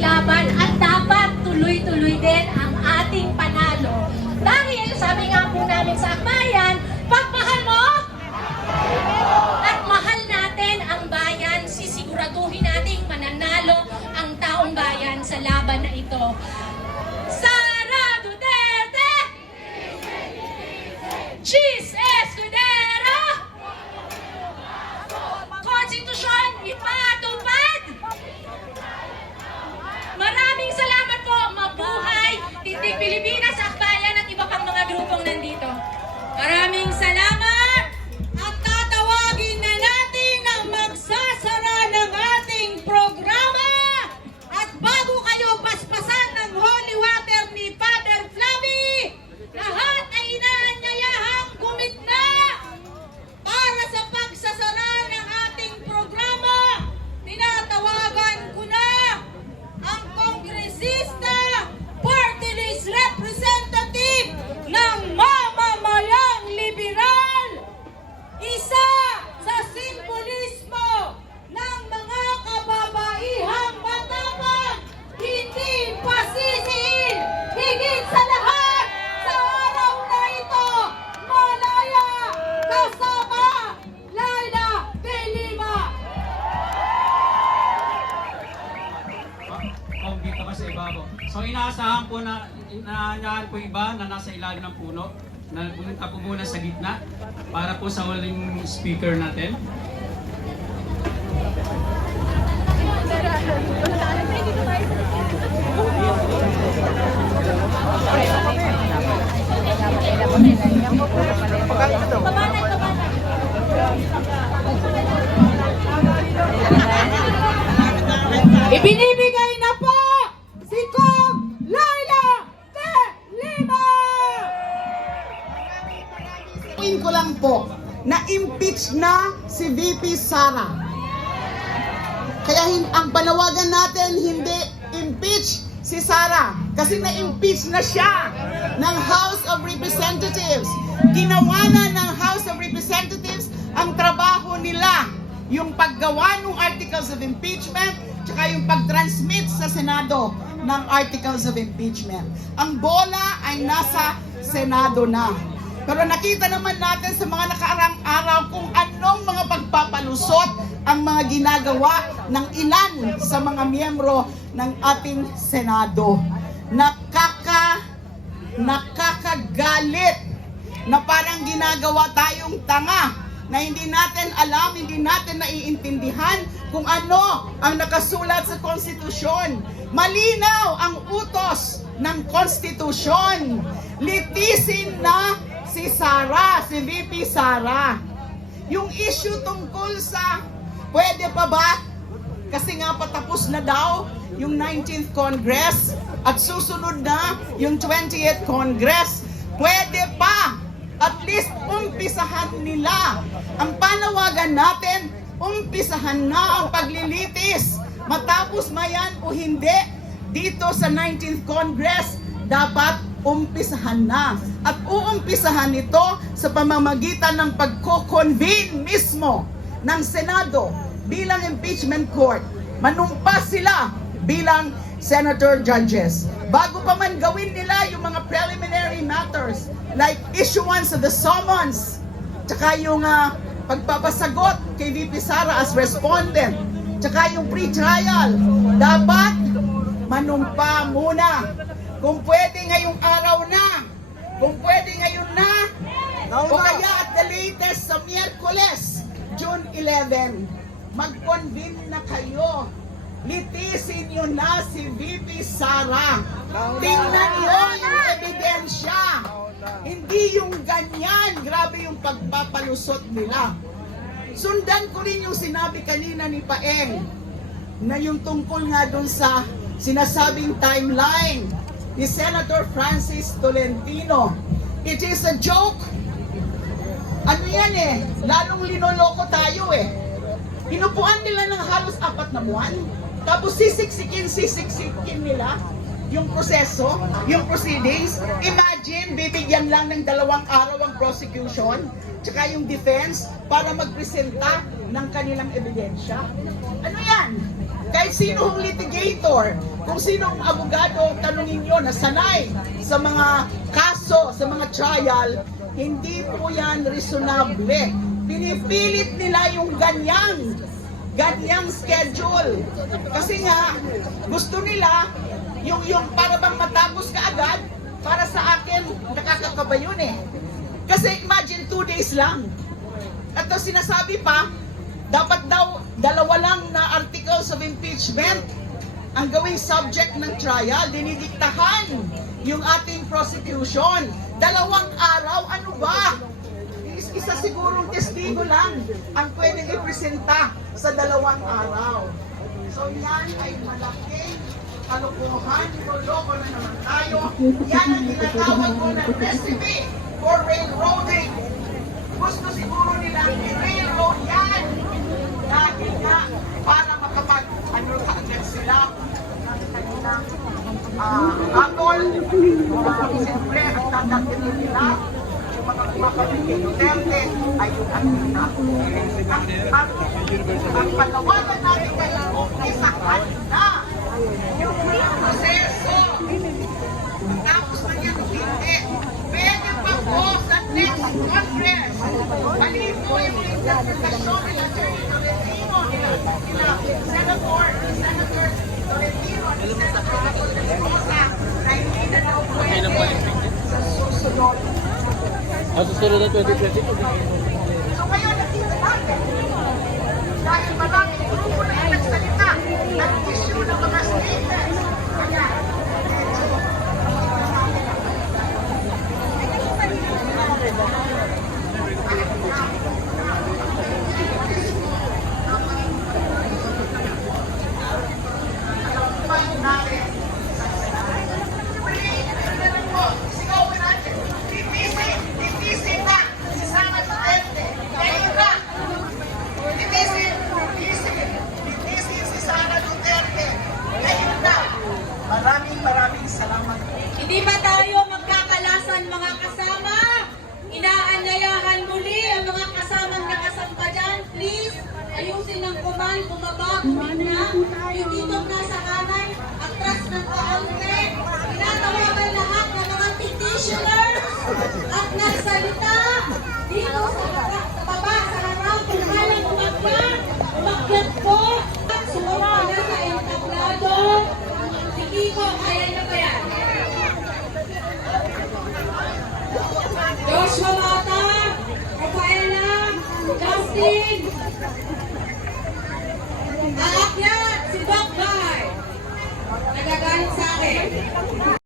laban at dapat tuloy-tuloy din ang ating panalo. Dahil sabi nga po namin sa akbayan, pagmahal mo at mahal natin ang bayan, sisiguraduhin nating mananalo ang taong bayan ibabaw. So inaasahan po na inaanyahan po iba na nasa ilalim ng puno na pumunta po muna sa gitna para po sa huling speaker natin. Ibinibigay na si VP Sara. Kaya ang panawagan natin, hindi impeach si Sara. Kasi na-impeach na siya ng House of Representatives. Ginawa na ng House of Representatives ang trabaho nila. Yung paggawa ng Articles of Impeachment, tsaka yung pag-transmit sa Senado ng Articles of Impeachment. Ang bola ay nasa Senado na. Pero nakita naman natin sa mga nakaarang araw kung anong mga pagpapalusot ang mga ginagawa ng ilan sa mga miyembro ng ating Senado. Nakaka nakakagalit na parang ginagawa tayong tanga na hindi natin alam, hindi natin naiintindihan kung ano ang nakasulat sa konstitusyon. Malinaw ang utos ng konstitusyon. Litisin na si Sara, si VP Sara. Yung issue tungkol sa pwede pa ba? Kasi nga patapos na daw yung 19th Congress at susunod na yung 20th Congress. Pwede pa! At least umpisahan nila. Ang panawagan natin, umpisahan na ang paglilitis. Matapos mayan o hindi, dito sa 19th Congress, dapat umpisahan na. At uumpisahan ito sa pamamagitan ng pagko-convene mismo ng Senado bilang impeachment court. Manumpas sila bilang senator judges. Bago pa man gawin nila yung mga preliminary matters like issuance of the summons, tsaka yung ah, pagpapasagot kay VP Sara as respondent, tsaka yung pre-trial, dapat manumpa muna. Kung pwede ngayong araw na, kung pwede ngayon na, o kaya at the latest sa Miyerkules, June 11, mag-convene na kayo. Litisin nyo na si VP Sara. Tingnan nyo yung ebidensya. Hindi yung ganyan. Grabe yung pagpapalusot nila. Sundan ko rin yung sinabi kanina ni Paeng na yung tungkol nga dun sa sinasabing timeline ni Senator Francis Tolentino. It is a joke. Ano yan eh, lalong linoloko tayo eh. Inupuan nila ng halos apat na buwan. Tapos sisiksikin, sisiksikin nila yung proseso, yung proceedings. Imagine, bibigyan lang ng dalawang araw ang prosecution, tsaka yung defense, para magpresenta ng kanilang ebidensya. Ano yan? Kahit sino hong litigator, kung sinong abogado tanungin nyo na sanay sa mga kaso, sa mga trial, hindi po yan reasonable. Pinipilit nila yung ganyang, ganyang schedule. Kasi nga, gusto nila yung, yung para bang matapos ka agad, para sa akin, nakakakaba yun eh. Kasi imagine, two days lang. At sinasabi pa, dapat daw dalawa lang na articles of impeachment ang gawing subject ng trial, dinidiktahan yung ating prosecution. Dalawang araw, ano ba? Is- Isa sigurong testigo lang ang pwedeng ipresenta sa dalawang araw. So yan ay malaking kalokohan, niloloko na naman tayo. Yan ang tinatawag ko na recipe for railroading. Gusto siguro nilang i-railroad yan. Dahil nga, para makapag, ano kaagad sila, ng kanilang uh, atol, uh, siyempre, ang tatakitin nila, yung mga kumapamigay Duterte ay yung atina. Ang, ang, ang panawagan natin ngayon ay sa kanila. Yung proseso, tapos na yan hindi. Pwede pa po sa next Congress. Malito yung interpretasyon nila Attorney Tolentino, nila, nila Senator, Senator Tolentino, ni Senator Tolentinosa, na hindi na daw pwede sa susunod. Ang susunod na 2020 So ngayon nakita natin, dahil maraming grupo na nagsalita, nag-issue ng mga statements. Kaya, Maraming maraming salamat po. Hindi ba tayo magkakalasan mga kasama? Inaanyayahan muli ang mga kasamang nakasampa dyan. Please, ayusin ng kuman, bumaba, kumina. Yung dito nasa kanan, atras ng kaunti. Thank you.